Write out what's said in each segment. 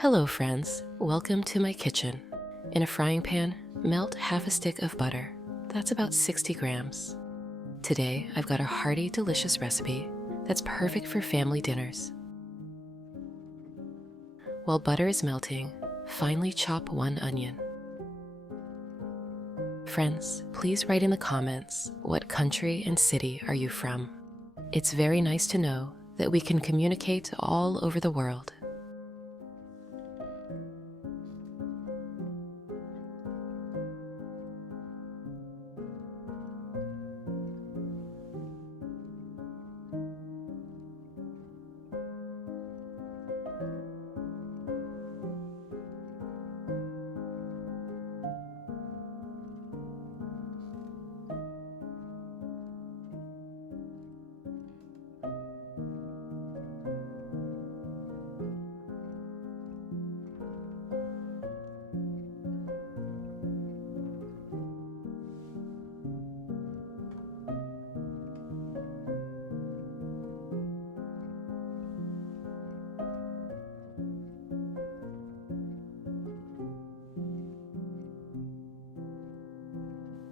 Hello friends, welcome to my kitchen. In a frying pan, melt half a stick of butter. That's about 60 grams. Today, I've got a hearty, delicious recipe that's perfect for family dinners. While butter is melting, finely chop 1 onion. Friends, please write in the comments what country and city are you from. It's very nice to know that we can communicate all over the world.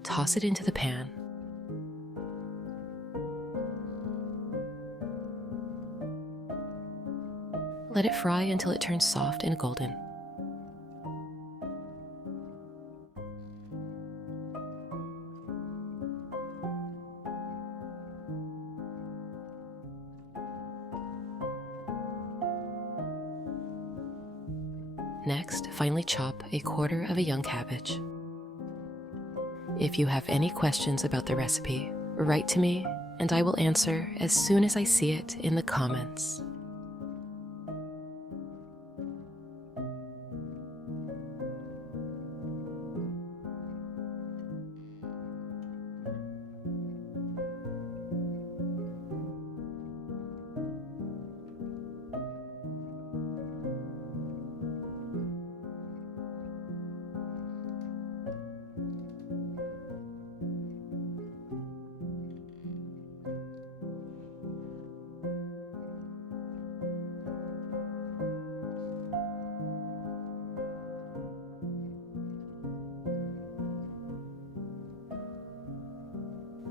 Toss it into the pan. Let it fry until it turns soft and golden. Next, finely chop a quarter of a young cabbage. If you have any questions about the recipe, write to me and I will answer as soon as I see it in the comments.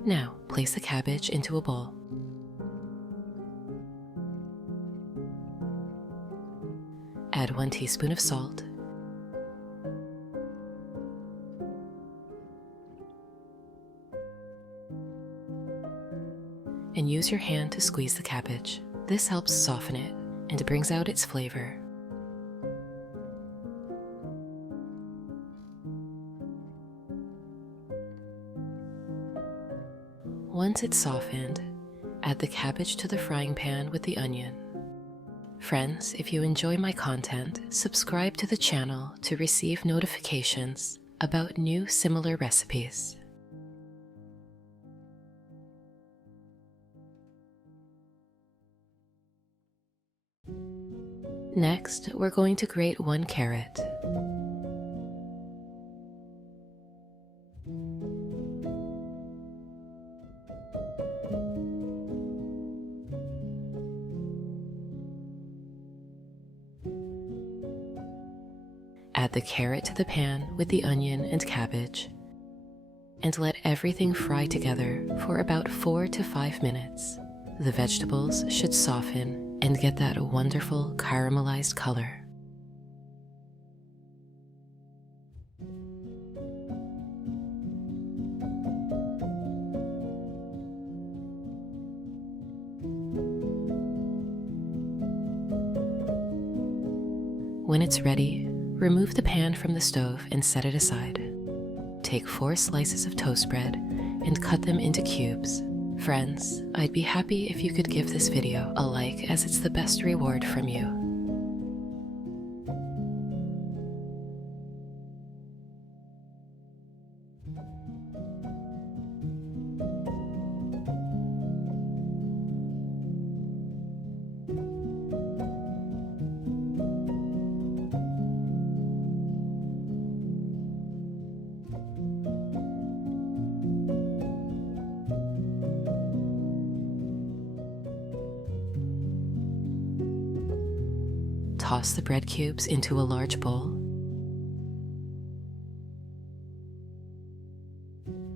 Now, place the cabbage into a bowl. Add 1 teaspoon of salt, and use your hand to squeeze the cabbage. This helps soften it and brings out its flavor. Once it's softened, add the cabbage to the frying pan with the onion. Friends, if you enjoy my content, subscribe to the channel to receive notifications about new similar recipes. Next, we're going to grate 1 carrot. Add the carrot to the pan with the onion and cabbage, and let everything fry together for about 4 to 5 minutes. The vegetables should soften and get that wonderful caramelized color. When it's ready, remove the pan from the stove and set it aside. Take 4 slices of toast bread and cut them into cubes. Friends, I'd be happy if you could give this video a like, as it's the best reward from you. Toss the bread cubes into a large bowl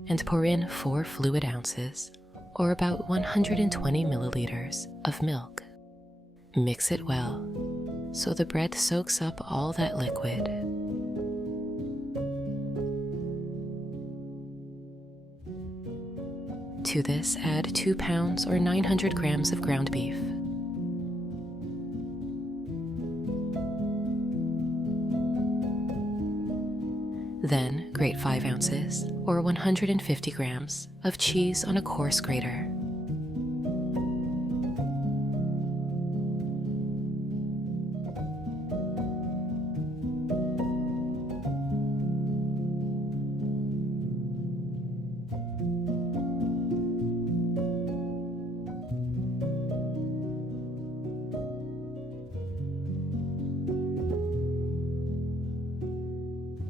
and pour in 4 fluid ounces, or about 120 milliliters, of milk. Mix it well so the bread soaks up all that liquid. To this, add 2 pounds or 900 grams of ground beef. Then grate 5 ounces or 150 grams of cheese on a coarse grater.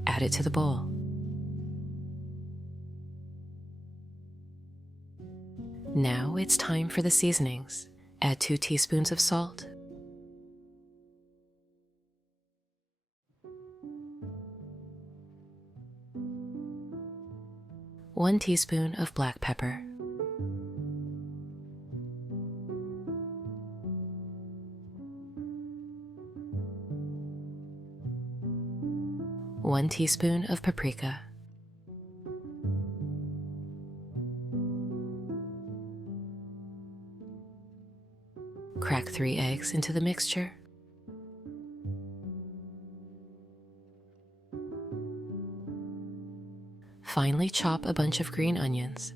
Add it to the bowl. Now it's time for the seasonings. Add 2 teaspoons of salt, 1 teaspoon of black pepper, 1 teaspoon of paprika, crack 3 eggs into the mixture, finely chop a bunch of green onions,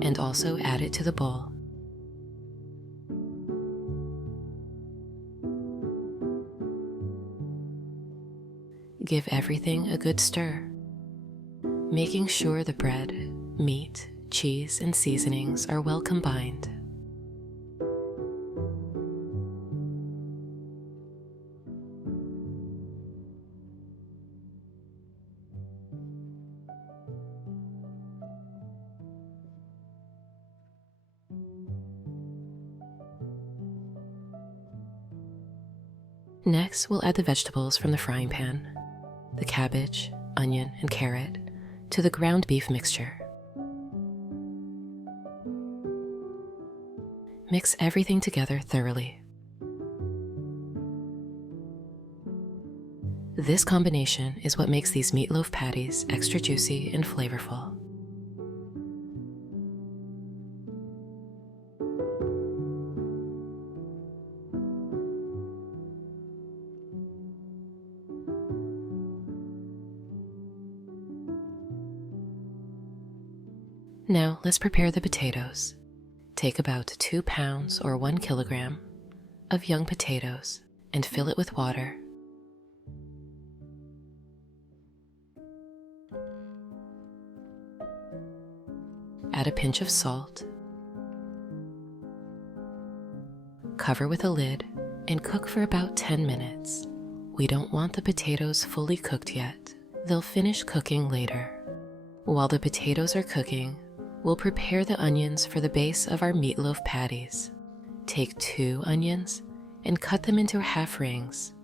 and also add it to the bowl. Give everything a good stir, making sure the bread, meat, cheese, and seasonings are well combined. Next, we'll add the vegetables from the frying pan, the cabbage, onion, and carrot, to the ground beef mixture. Mix everything together thoroughly. This combination is what makes these meatloaf patties extra juicy and flavorful. Now let's prepare the potatoes. Take about 2 pounds or 1 kilogram of young potatoes and fill it with water. Add a pinch of salt. Cover with a lid and cook for about 10 minutes. We don't want the potatoes fully cooked yet. They'll finish cooking later. While the potatoes are cooking, we'll prepare the onions for the base of our meatloaf patties. Take 2 onions and cut them into half rings.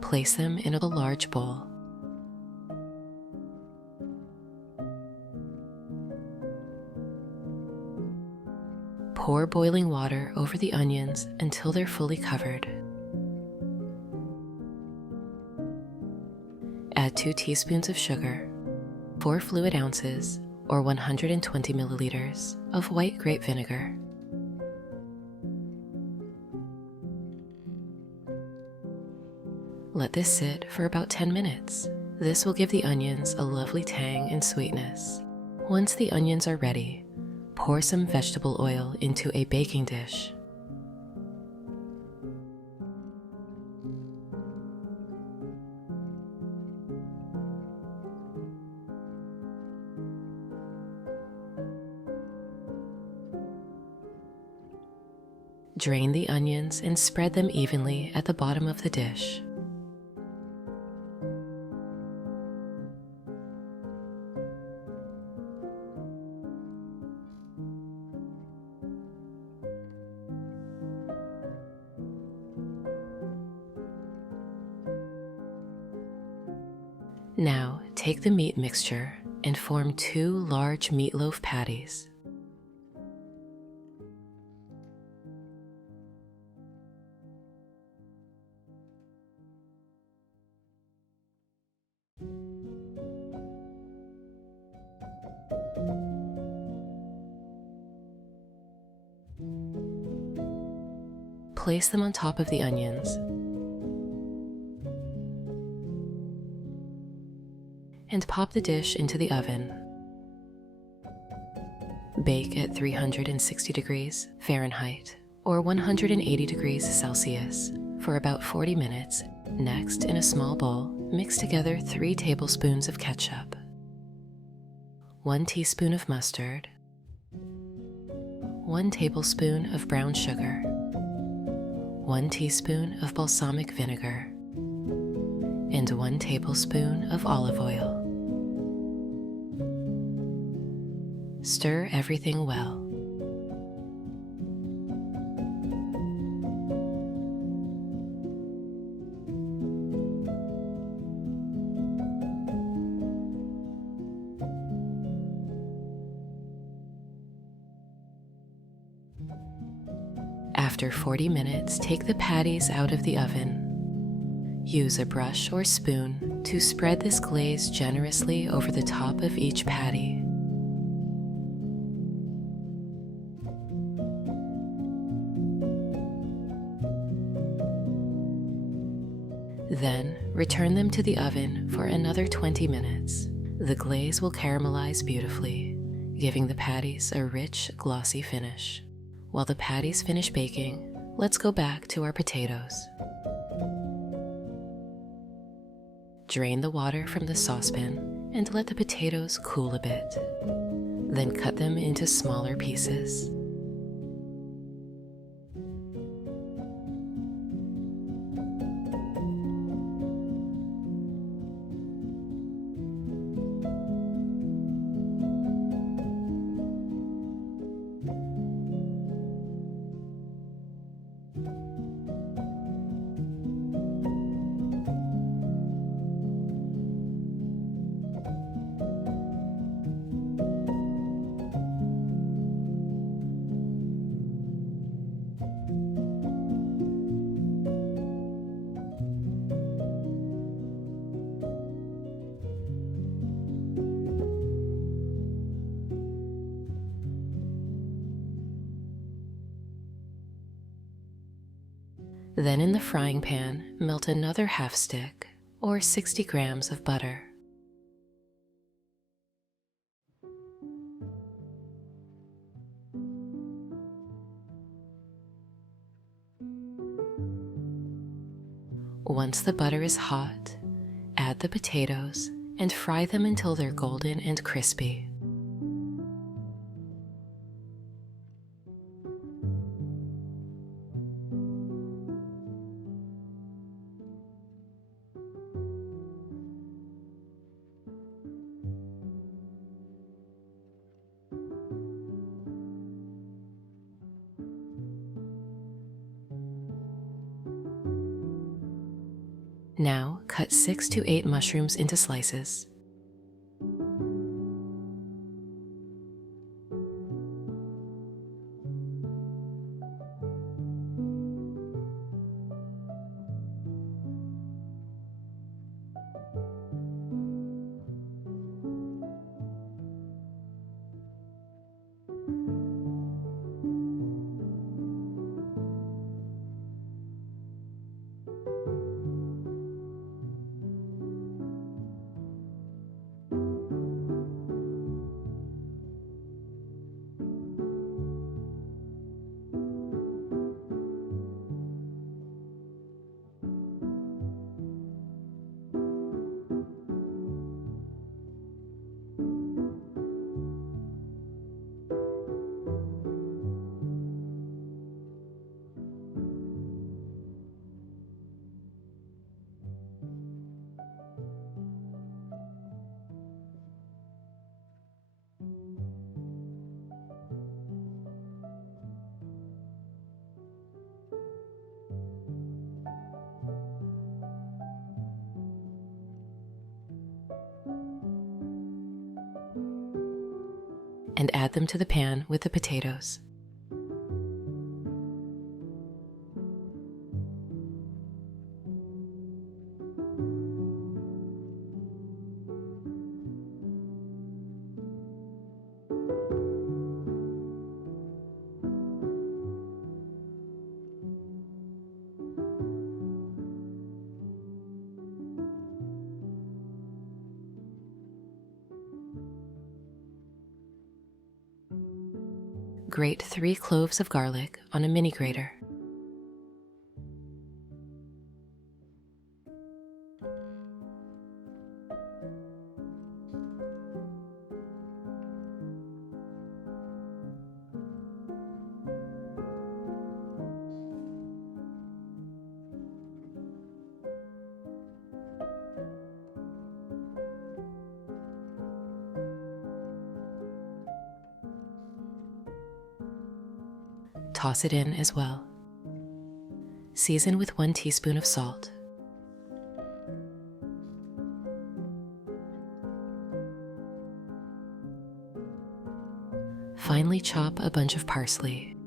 Place them in a large bowl. Pour boiling water over the onions until they're fully covered. Add 2 teaspoons of sugar, 4 fluid ounces, or 120 milliliters of white grape vinegar. Let this sit for about 10 minutes. This will give the onions a lovely tang and sweetness. Once the onions are ready, pour some vegetable oil into a baking dish. Drain the onions and spread them evenly at the bottom of the dish. Now, take the meat mixture and form 2 large meatloaf patties. Place them on top of the onions and pop the dish into the oven. Bake at 360 degrees Fahrenheit or 180 degrees Celsius for about 40 minutes. Next, in a small bowl, mix together 3 tablespoons of ketchup, 1 teaspoon of mustard, 1 tablespoon of brown sugar, 1 teaspoon of balsamic vinegar, and 1 tablespoon of olive oil. Stir everything well. After 40 minutes, take the patties out of the oven. Use a brush or spoon to spread this glaze generously over the top of each patty. Then, return them to the oven for another 20 minutes. The glaze will caramelize beautifully, giving the patties a rich, glossy finish. While the patties finish baking, let's go back to our potatoes. Drain the water from the saucepan and let the potatoes cool a bit. Then cut them into smaller pieces. Then in the frying pan, melt another half stick or 60 grams of butter. Once the butter is hot, add the potatoes and fry them until they're golden and crispy. Now cut 6 to 8 mushrooms into slices. And add them to the pan with the potatoes. Grate 3 cloves of garlic on a mini grater. Toss it in as well. Season with 1 teaspoon of salt. Finely chop a bunch of parsley.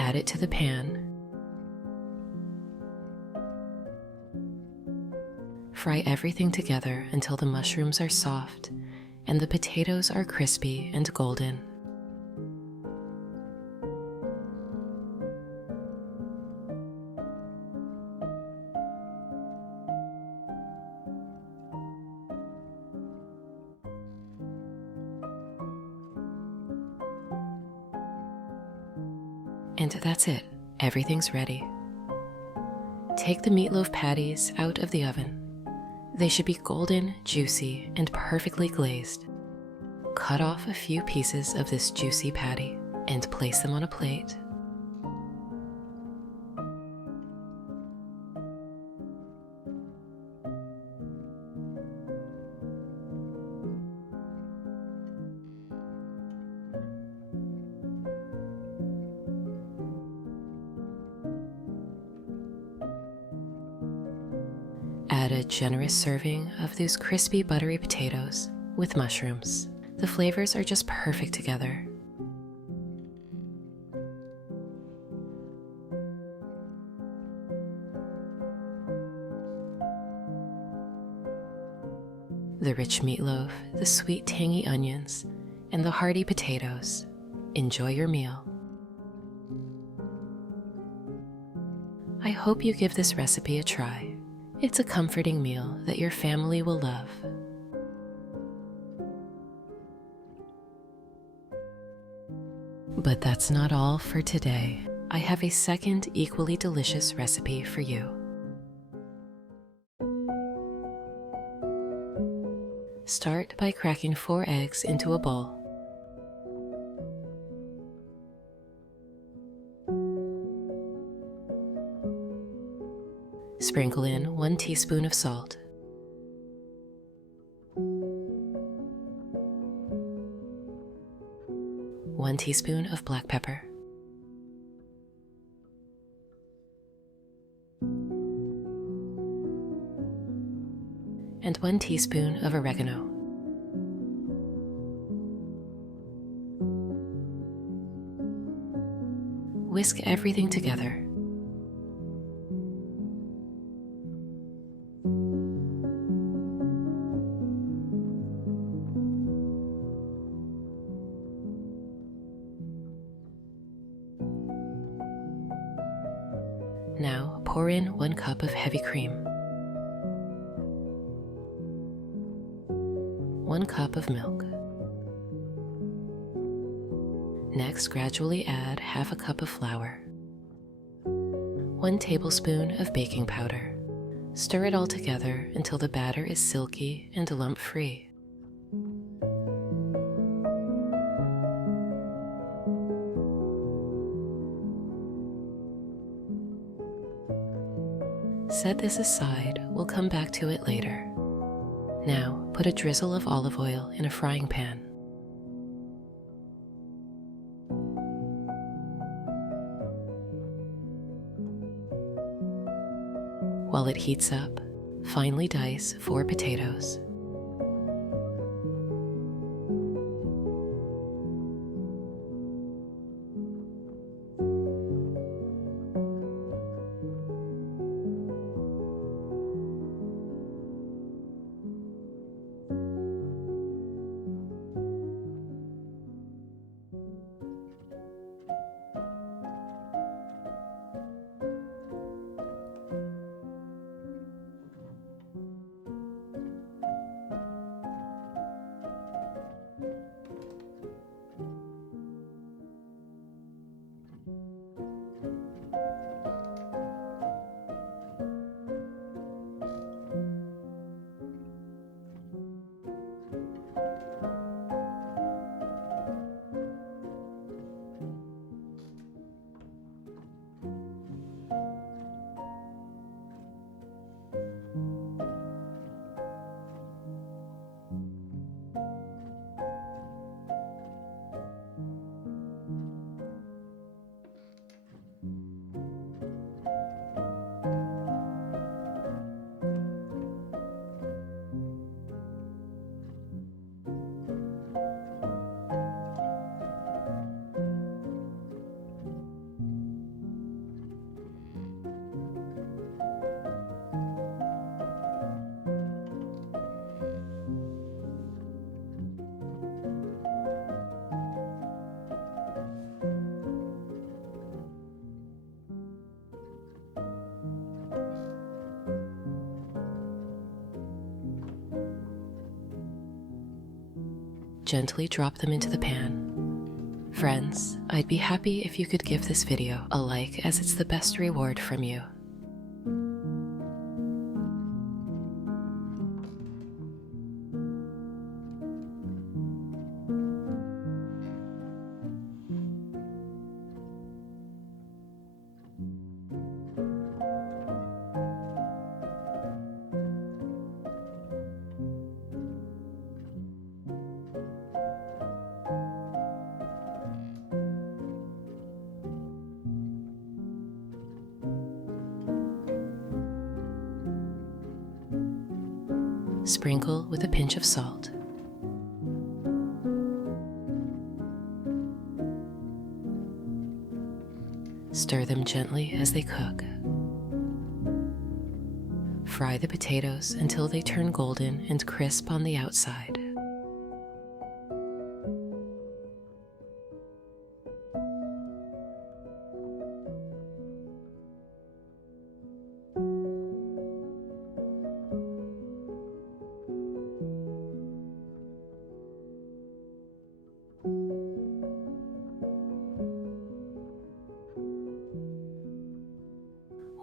Add it to the pan. Fry everything together until the mushrooms are soft and the potatoes are crispy and golden. And that's it. Everything's ready. Take the meatloaf patties out of the oven. They should be golden, juicy, and perfectly glazed. Cut off a few pieces of this juicy patty and place them on a plate. Add a generous serving of those crispy, buttery potatoes with mushrooms. The flavors are just perfect together. The rich meatloaf, the sweet, tangy onions, and the hearty potatoes. Enjoy your meal. I hope you give this recipe a try. It's a comforting meal that your family will love. But that's not all for today. I have a second equally delicious recipe for you. Start by cracking 4 eggs into a bowl. Sprinkle in 1 teaspoon of salt, 1 teaspoon of black pepper, and 1 teaspoon of oregano. Whisk everything together. Now pour in 1 cup of heavy cream, 1 cup of milk. Next, gradually add half a cup of flour, 1 tablespoon of baking powder. Stir it all together until the batter is silky and lump-free. Set this aside, we'll come back to it later. Now, put a drizzle of olive oil in a frying pan. While it heats up, finely dice 4 potatoes. Gently drop them into the pan. Friends, I'd be happy if you could give this video a like, as it's the best reward from you. Sprinkle with a pinch of salt. Stir them gently as they cook. Fry the potatoes until they turn golden and crisp on the outside.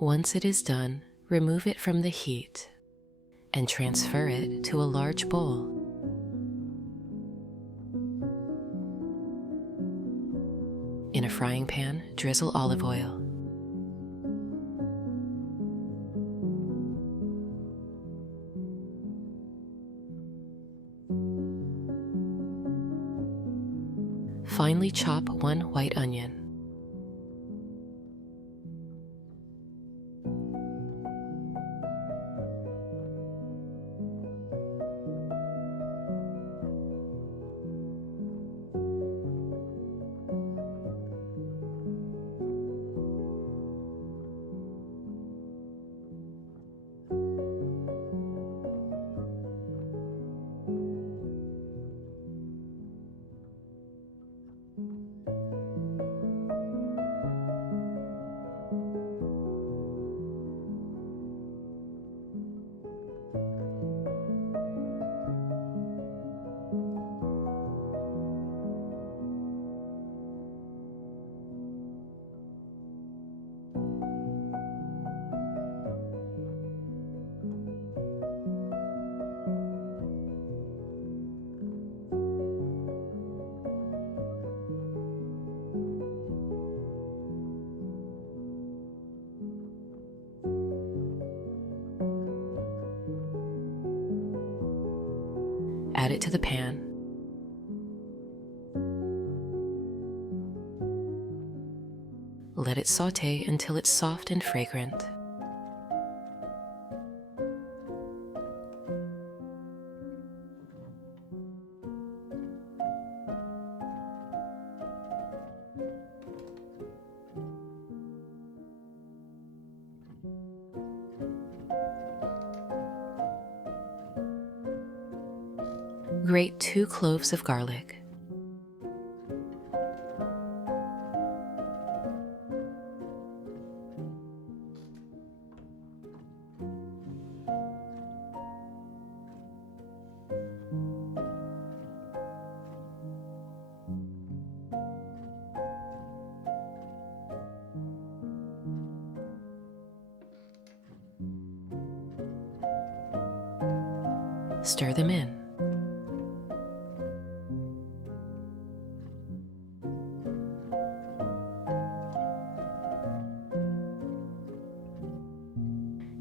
Once it is done, remove it from the heat and transfer it to a large bowl. frying pan, drizzle olive oil. Finely chop 1 white onion. Add it to the pan. Let it saute until it's soft and fragrant. Grate 2 cloves of garlic. Stir them in.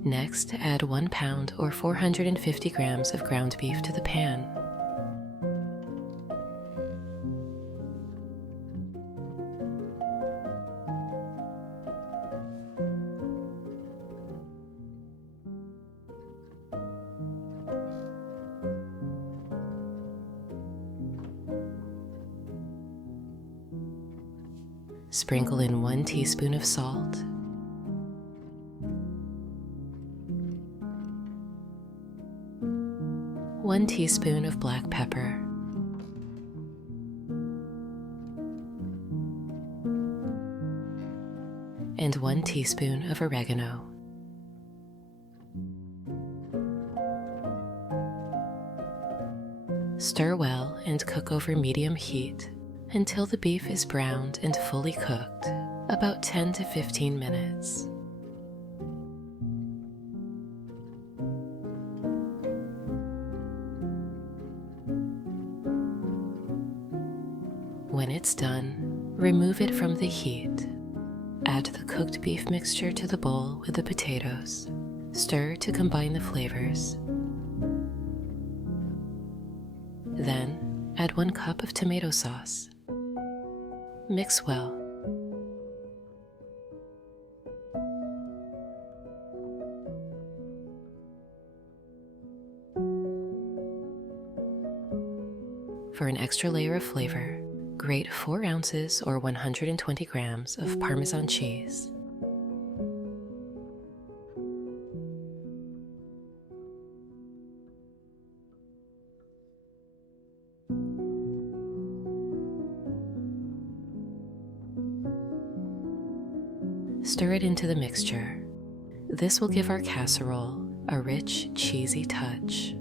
Next, add 1 pound or 450 grams of ground beef to the pan. Sprinkle in 1 teaspoon of salt, one teaspoon of black pepper, and 1 teaspoon of oregano. Stir well and cook over medium heat until the beef is browned and fully cooked, about 10 to 15 minutes. When it's done, remove it from the heat. Add the cooked beef mixture to the bowl with the potatoes. Stir to combine the flavors. Then, add 1 cup of tomato sauce. Mix well. For an extra layer of flavor, grate 4 ounces or 120 grams of Parmesan cheese. Stir it into the mixture. This will give our casserole a rich, cheesy touch.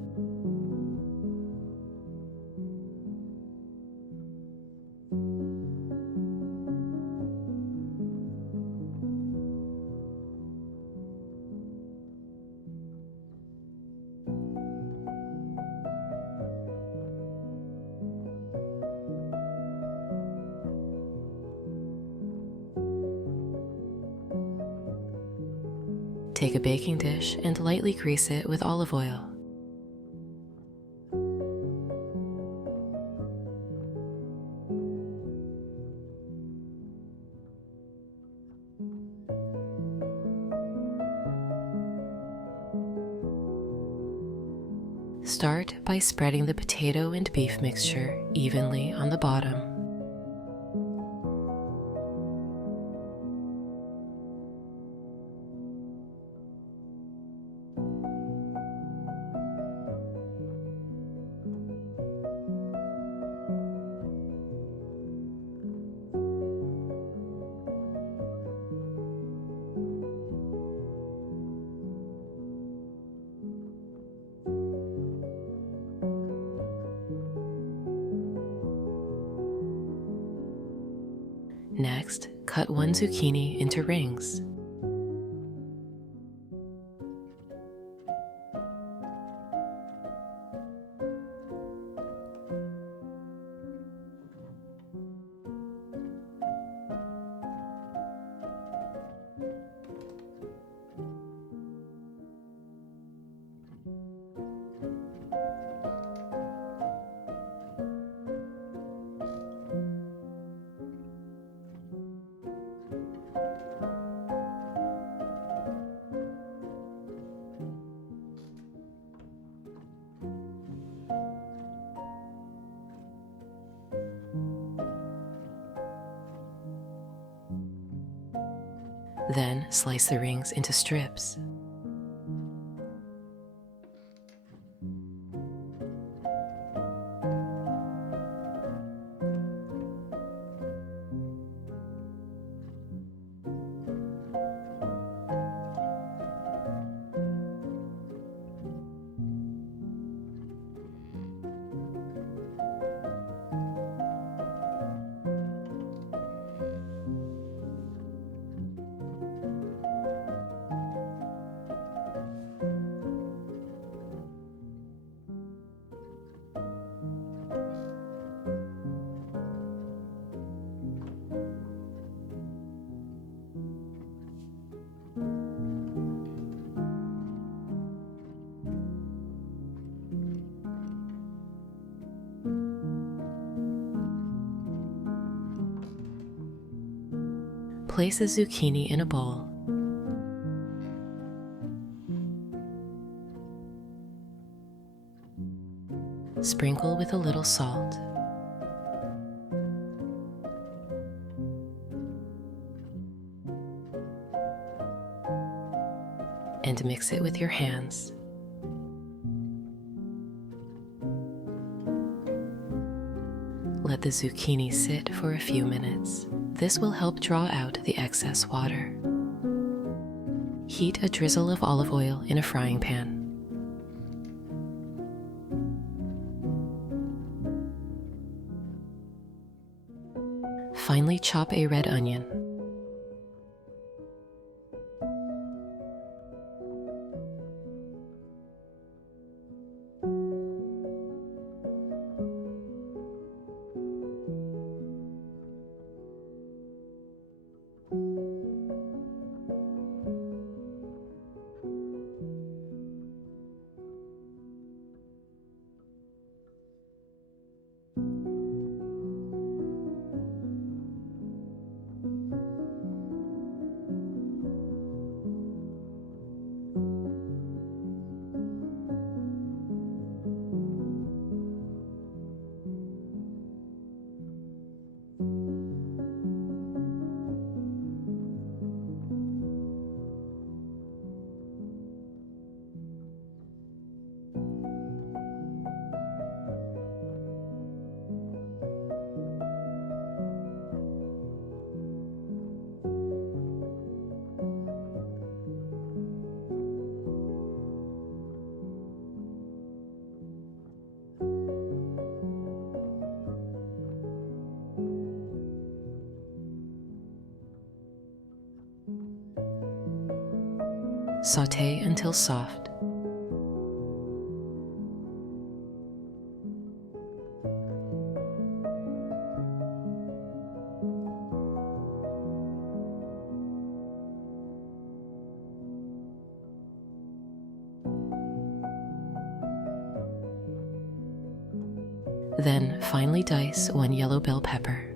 Take a baking dish and lightly grease it with olive oil. Start by spreading the potato and beef mixture evenly on the bottom. Next, cut one zucchini into rings. Then slice the rings into strips. Place a zucchini in a bowl. Sprinkle with a little salt. And mix it with your hands. Let the zucchini sit for a few minutes. This will help draw out the excess water. Heat a drizzle of olive oil in a frying pan. Finely chop a red onion. Sauté until soft. Then finely dice 1 yellow bell pepper.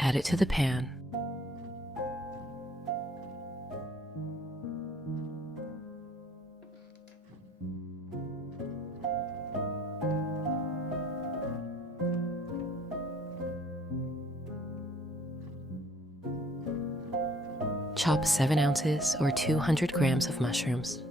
Add it to the pan. Chop 7 ounces or 200 grams of mushrooms.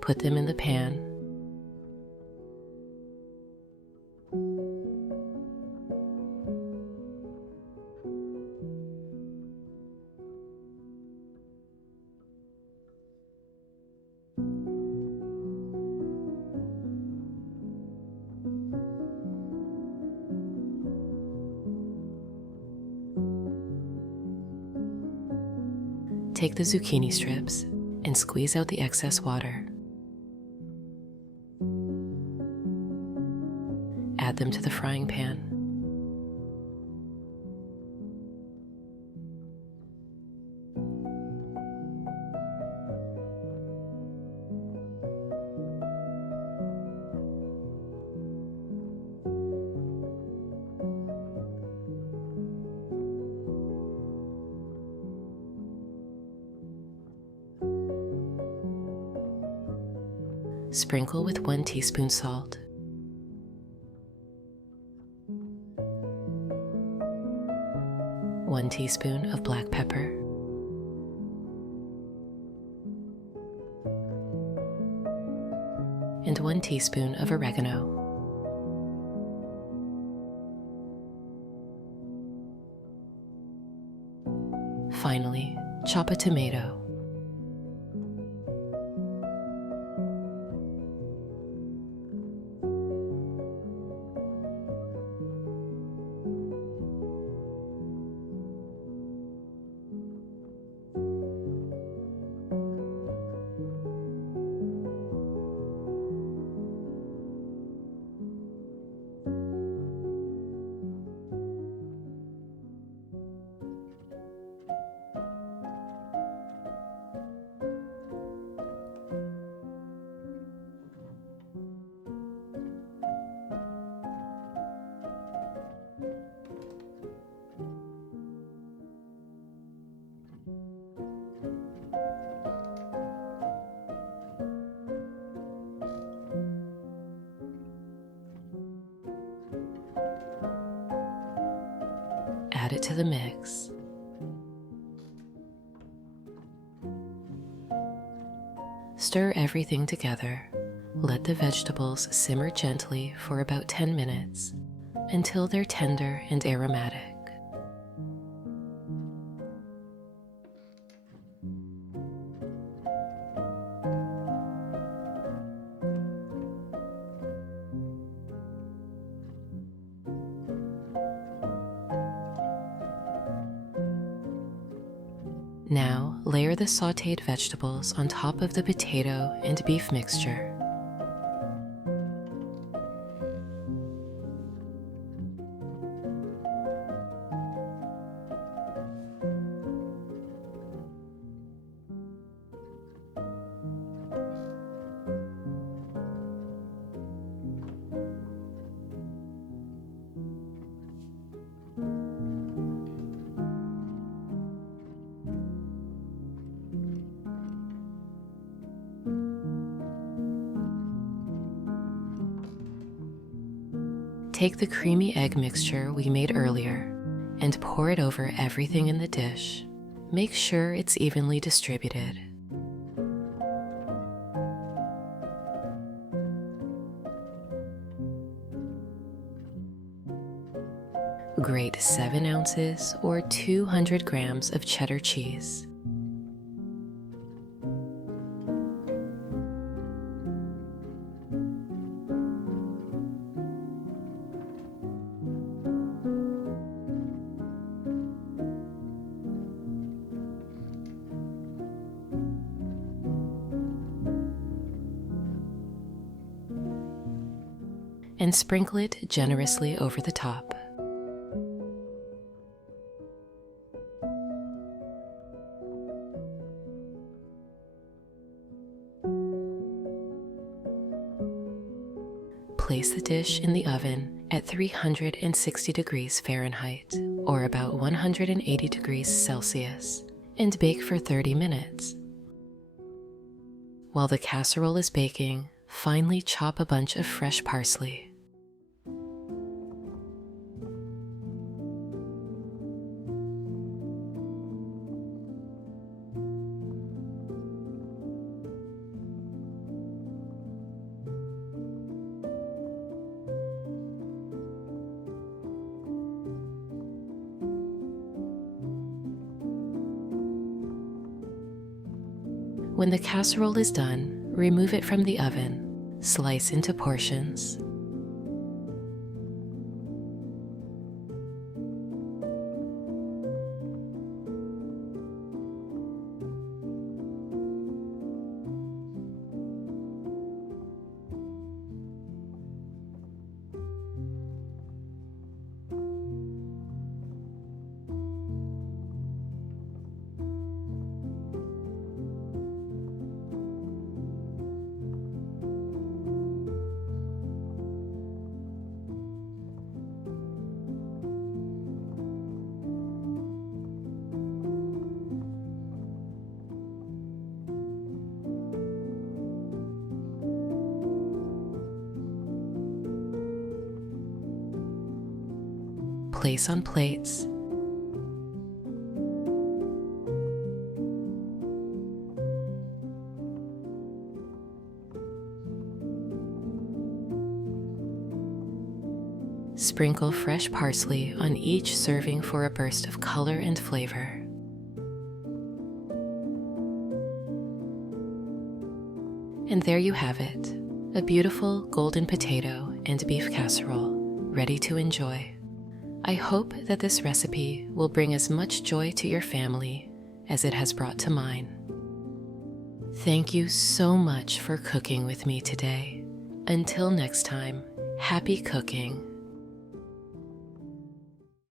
Put them in the pan. Take the zucchini strips and squeeze out the excess water. Add them to the frying pan. Sprinkle with 1 teaspoon salt. One teaspoon of black pepper. And 1 teaspoon of oregano. Finally, chop a tomato. add it to the mix. Stir everything together. Let the vegetables simmer gently for about 10 minutes until they're tender and aromatic. Now, layer the sautéed vegetables on top of the potato and beef mixture. Take the creamy egg mixture we made earlier and pour it over everything in the dish. Make sure it's evenly distributed. Grate 7 ounces or 200 grams of cheddar cheese. And sprinkle it generously over the top. Place the dish in the oven at 360 degrees Fahrenheit, or about 180 degrees Celsius, and bake for 30 minutes. While the casserole is baking, finely chop a bunch of fresh parsley. When the casserole is done, remove it from the oven, slice into portions. Place on plates. Sprinkle fresh parsley on each serving for a burst of color and flavor. And there you have it, a beautiful golden potato and beef casserole, ready to enjoy. I hope that this recipe will bring as much joy to your family as it has brought to mine. Thank you so much for cooking with me today. Until next time, happy cooking.